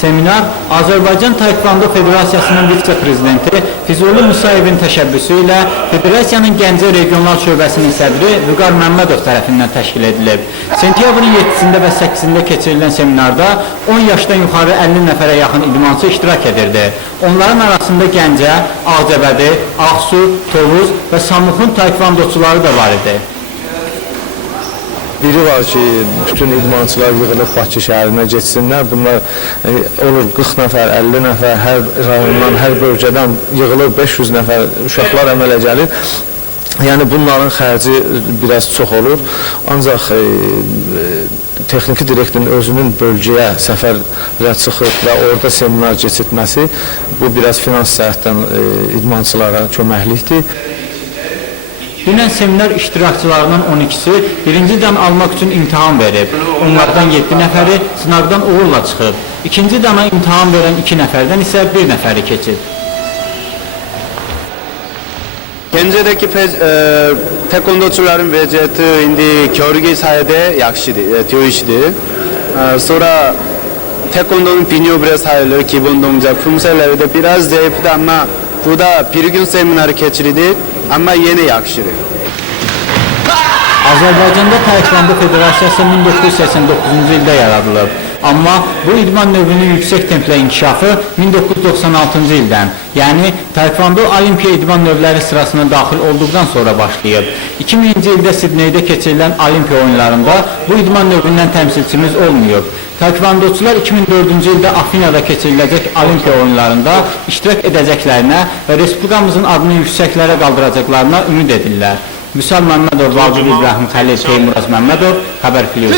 Seminar Azərbaycan Taekvondo Federasiyasının vitse-prezidenti Füzuli Musayevin təşəbbüsü ilə Federasiyanın Gəncə Regional Şöbəsinin sədri Vüqar Məmmədov tərəfindən təşkil edilib. Sentyabrın 7-sində və 8-də keçirilən seminarda 10 yaşdan yuxarı 50 nəfərə yaxın idmançı iştirak edirdi. Onların arasında Gəncə, Ağcabədi, Ağsu, Tovuz və Samukun taekvondoçuları da var idi. Biri var ki, bütün idmançılar yığılıb Bakı şəhərinə geçsinlər. Bunlar olur 40 nəfər, 50 nəfər, hər rayondan, hər bölgədən yığılır 500 nəfər uşaqlar əmələ gəlir. Yəni bunların xərci biraz çox olur. Ancaq texniki direktorun özünün bölgəyə səfərə çıxıb və orada seminar keçirtməsi bu biraz finans cəhətdən idmançılara köməklikdir. Dünən seminar iştirakçılarından 12-si birinci dan almaq üçün imtahan verib. Onlardan 7 nəfəri sınavdan uğurla çıxıb. İkinci dana imtahan verən 2 nəfərdən isə 1 nəfəri keçib. Gəncədəki taekwondoçuların vəziyyəti indi körgü sayədə yaxşıdır, teorisidir. Sonra taekwondonun pinyobre sayılı, kibondonca funksiyaları da biraz zayıftı ama burada bir gün seminarı keçirildi. Ama yine yaxşıdır. Azərbaycanda Taekvondo Federasiyası 1989-cu ildə yaradılıb. Amma bu idman növünün yüksək templə inkişafı 1996-cı ildən, yəni Taekvondo Olimpiya idman növləri sırasına daxil olduqdan sonra başlayıb. 2000-ci ildə Sidneydə keçirilən Olimpiya oyunlarında bu idman növündən təmsilçimiz olmayıb. Taekvondoçular 2004-cü ildə Afinada keçiriləcək Olimpiya oyunlarında iştirak edəcəklərinə və Respublikamızın adını yüksəklərə qaldıracaqlarına ümid edirlər. Vüsal Məmmədov, Vaqif İbrahim Xəlil, Teymur Məmmədov, Xəbər Plus.